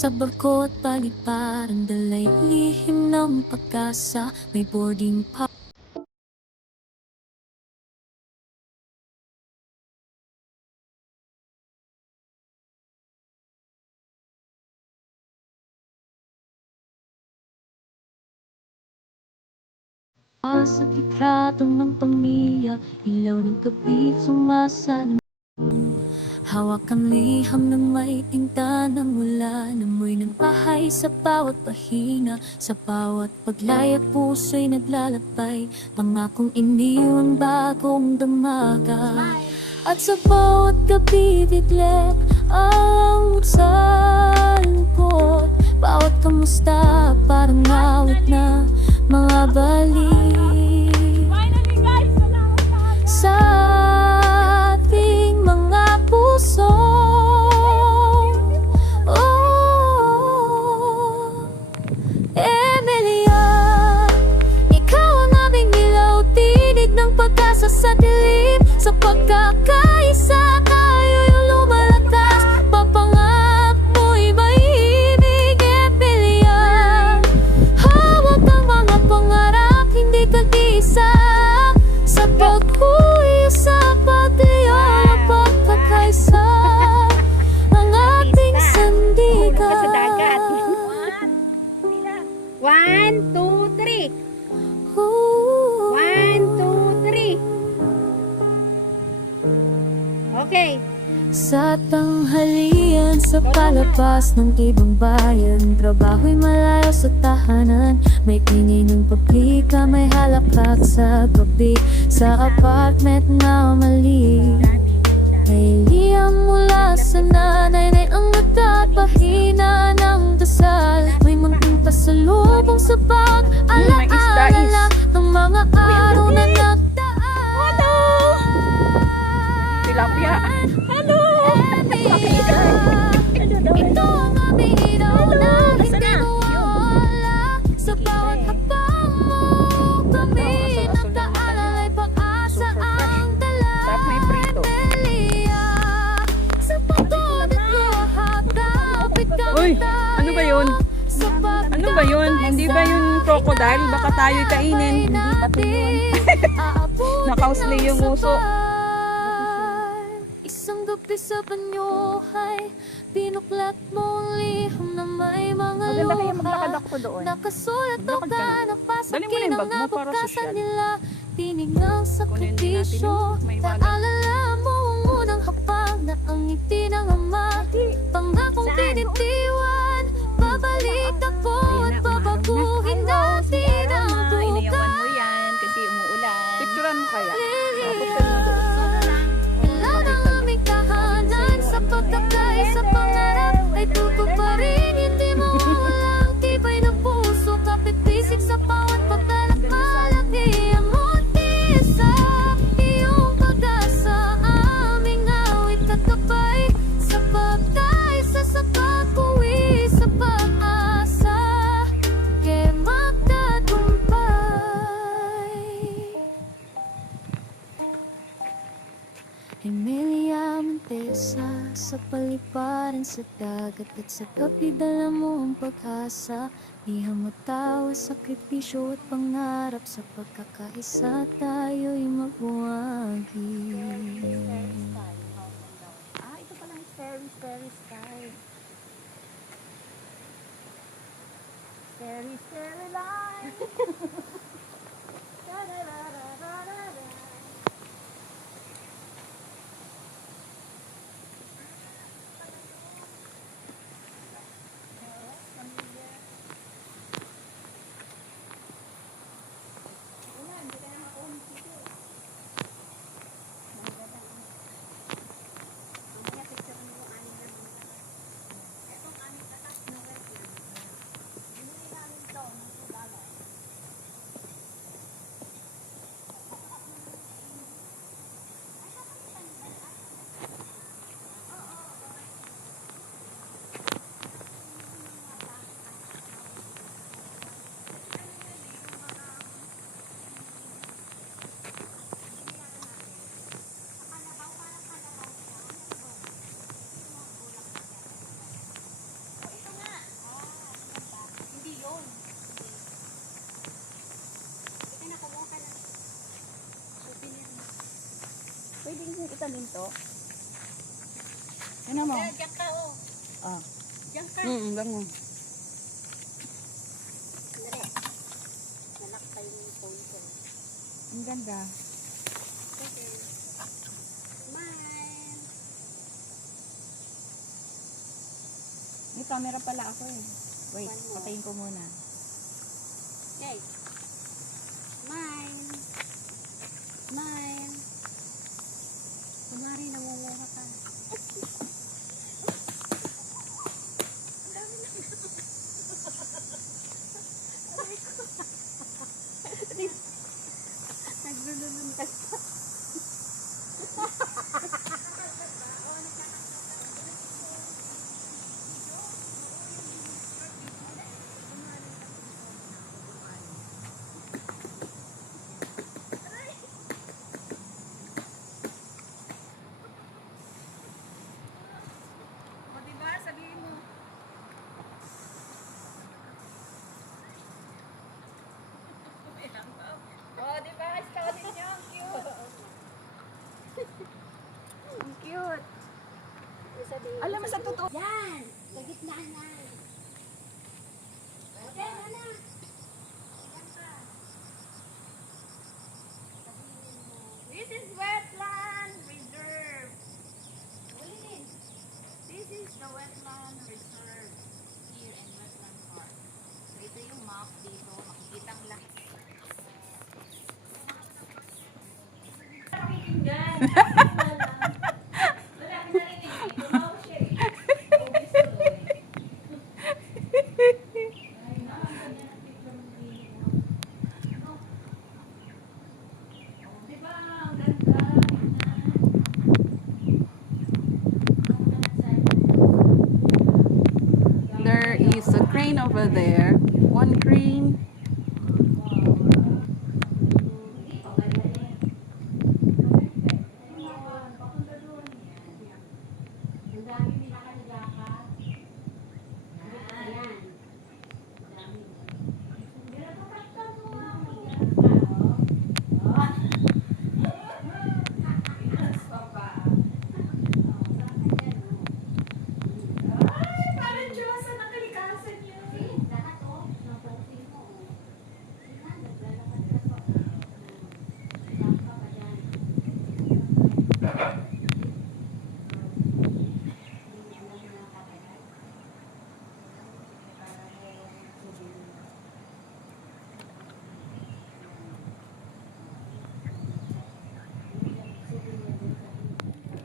Sa barko at paliparan, dalay lihim ng pag-asa. May boarding pa. Sa litrato ng pamilya, ilaw ng gabi sumasalamin. Hawak ang liham ng may tinta ng ulan. Amoy ng bahay sa bawat pahinga. Sa bawat paglaya puso'y naglalakbay. Pangakong iniwang bagong damaga. At sa bawat gabi bigla ang salungkot. Bawat kamusta parang awit na mga balik sa ating mga puso. Emilia, ikaw ang aming ilaw, tinig ng pag-asa sa dilim. Sa pagkakaisa tayo'y lumalakas, papangak mo'y maibig. Emilia, hawak ang mga pangarap, hindi ka isa. Sa paghuyo sa paglayo at pagkakaisa, ang ating sandigan. 1, 2, 3. 1, 2, 3. Okay. Sa tanghalian, sa palabas ng ibang bayan, trabaho'y malayo sa tahanan. May ingay ng pabrika, may halakhak sa gabi. Sa apartment na mali, may liyam mula sa nanay na ang nagpapahina ng dasal. May munting pasalubong sa pag-alaala ng mga araw na nagdaan. Tilapia. Hello. Ito ang aming ilaw na hindi mawawala. Sa bawat habang mo kami nagdaalalay, pag-asa ang dala. Emilia, sa pagod at luha, kapit kami. Uy, ano ba yun? Ano ba yun? Hindi ba yun crocodile? Baka tayo'y kainin. Hindi ba ito yun? Nakausli yung uso. Isang gabi sa banyuhay, pinuklat mo ang liham na may mga Maganda kaya maglakad luha. ako doon. Nakasulat daw Maglakad ka ka na. na Dali mo na pasakin yung ang bag mo para nabukasan sosyal. nila. Tinig ng sakripisyo, May wala. naalala mo ang unang hapag na ang ngiti ng ama. Pangakong tinitiwan, babalik ako at babaguhin natin ang Inayawan bukas. mo yan kasi umuulan. Picturean mo kaya? Ilaw ng aming tahanan, sa pagkakaisa pangarap ay tutuparin. Hindi mo walang tibay ng puso, kapit-bisig sa bawat paglalak. Malaki ang umpisa, iyong pag-asa, aming awit at gabay. Sa pagkaisa, sa pag-uwi, sa pag-asa, kaya magtagumpay. Emilia Montesa, sa paliparan sa dagat at sa gabi, dala mo ang pag-asa. Liham at tawa, sakripisyo at pangarap. Sa pagkakaisa tayo'y magbuwagi. Ito palang Starry Sky. Starry line. Alin to? Ano mo? Diyan ka, oh. Ah. Diyan ka. Bango. Dali. Nalak pa yung phone ko. Ang ganda. Okay. Smile. May camera pala ako eh. Wait, One more. patayin ko muna. Okay. Smile. Smile. Kunwari, namumuha ka. Naglulunod ka. O, diba? Sabihin mo. O, diba? Study niyo. Ang cute. Ang cute. Sabihin. Alam mo sa totoo. Yan! Sa gitna na. Okay, na. This is wetland reserve. This is the wetland reserve here in Wetland Park. So, ito yung map dito. Makikita ang lahat. There is a crane over there. One crane.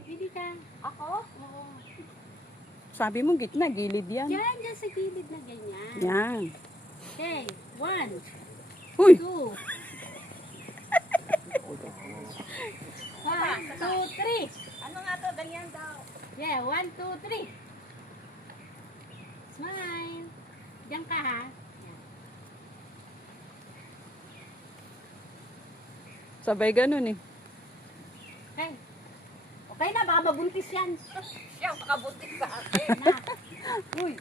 Pili ka. Ako? Oo. Sabi mo gitna, gilid yan. Yan, yan sa gilid na ganyan. Yan. Okay, 1, Uy! 2. 1, 2, 3. Ano nga to? Ganyan daw. Yeah, 1, 2, 3. Smile. Diyan ka ha. Yan. Sabay ganun eh. Okay. Okay na, baka mabuntis yan. Siya, makabuntik sa akin. Na. Uy!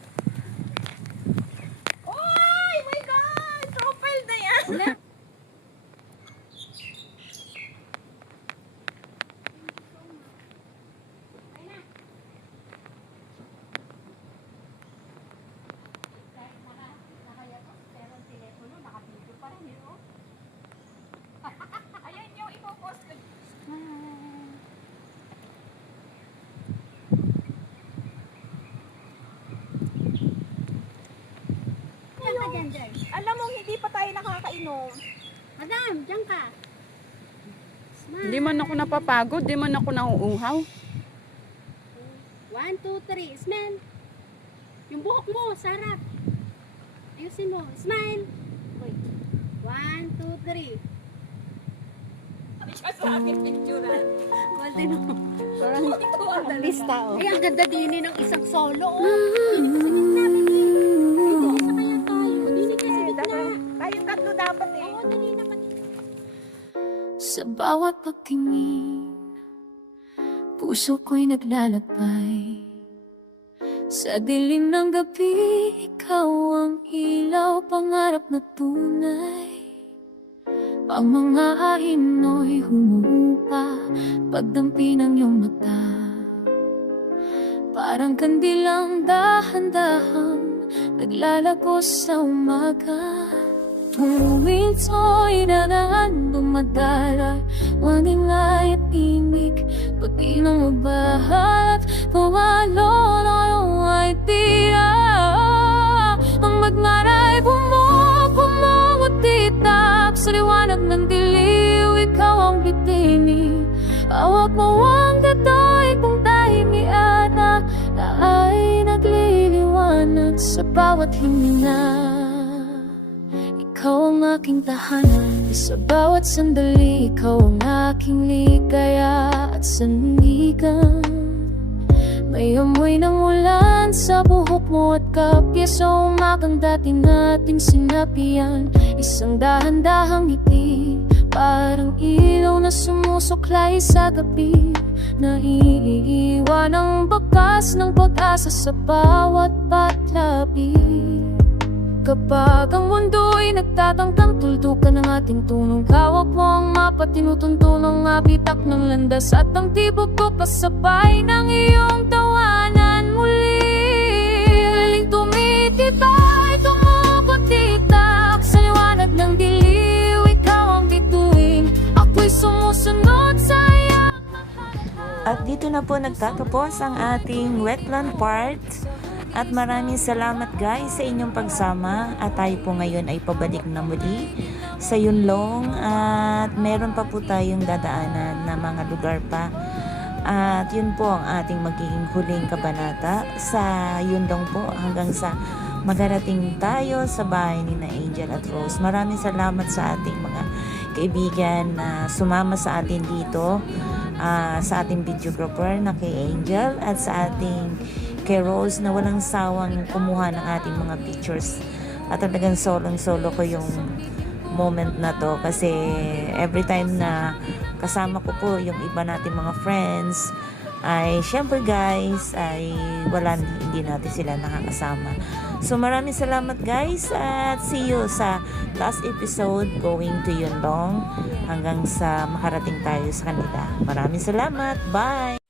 Oh my God! Profile na yan! Ulit. Okay na. Kahit nakayatos, pero ang telepono, nakapito pa rin yun, oh. Ayan yung ipopost ko. Diyan ka dyan, dyan. Alam mo, hindi pa tayo nakakainom. Madam, diyan ka. Smile. Hindi man ako napapagod, di man ako nauuhaw. 1, 2, 3. Smile. Yung buhok mo, sarap. Ayusin mo. Smile. Wait. 1, 2, 3. Sabi siya sa akin picturean. Walden mo. Parang ito ang Lista, oh. Ay, ang ganda din ng isang solo, oh. Dini ka sa gitna, baby. Dito, isa kaya tayo. Dini ka sa gitna. Tayong tatlo dapat eh. Oo, dini na pa. Sa bawat pagtingin, puso ko'y naglalakbay. Sa dilim ng gabi, ikaw ang ilaw, pangarap na tunay. Ang mga ahino'y humuhupa pagdampi ng iyong mata. Parang kandilang dahan-dahan naglalago sa umaga. Tuwing to'y nagaan, dumadara, waningay at imig, pati nang magbahat, pawalo na iyong idea. Ang magmaray bumubutitak sa liwanag ng diliw, ikaw ang bitini. Hawak mo ang datoy kung tahimiana na ay nagliliwanag sa bawat hininga. Ikaw ang aking tahanan, sa bawat sandali, ikaw ang aking ligaya at sandigan. May amoy ng ulan sa buhok mo at kapya sa umagang dati nating sinapian. Isang dahan-dahang ngiti, parang ilaw na sumusuklay sa gabi. Naiiwan ang bakas ng pag-asa sa bawat patlabi. Kapag ang mundo'y nagtatangkang tuldukan ng ating tunong, hawak mo ang mapa, tinutunto ng abitak ng landas, at ang tibok ko pasabay ng iyong tawanan muli. Galing tumitibay, tumuputitak sa liwanag ng diliw, ikaw ang bituin, ako'y sumusunod sa iyong. At dito na po nagtatapos ang ating wetland part. At maraming salamat guys sa inyong pagsama. At tayo po ngayon ay pabalik na muli sa Yunlong. At meron pa po tayong dadaanan na mga lugar pa. At yun po ang ating magiging huling kabanata sa Yunlong po, hanggang sa magarating tayo sa bahay ni na Angel at Rose. Maraming salamat sa ating mga kaibigan na sumama sa atin dito, sa ating videographer na kay Angel, at sa ating kay Rose na walang sawang kumuha ng ating mga pictures. At talagang solo ko yung moment na to, kasi every time na kasama ko po yung iba nating mga friends, ay syempre guys, ay hindi natin sila nakakasama. So maraming salamat guys, at see you sa last episode going to Yunlong, hanggang sa makarating tayo sa kanila. Maraming salamat, bye!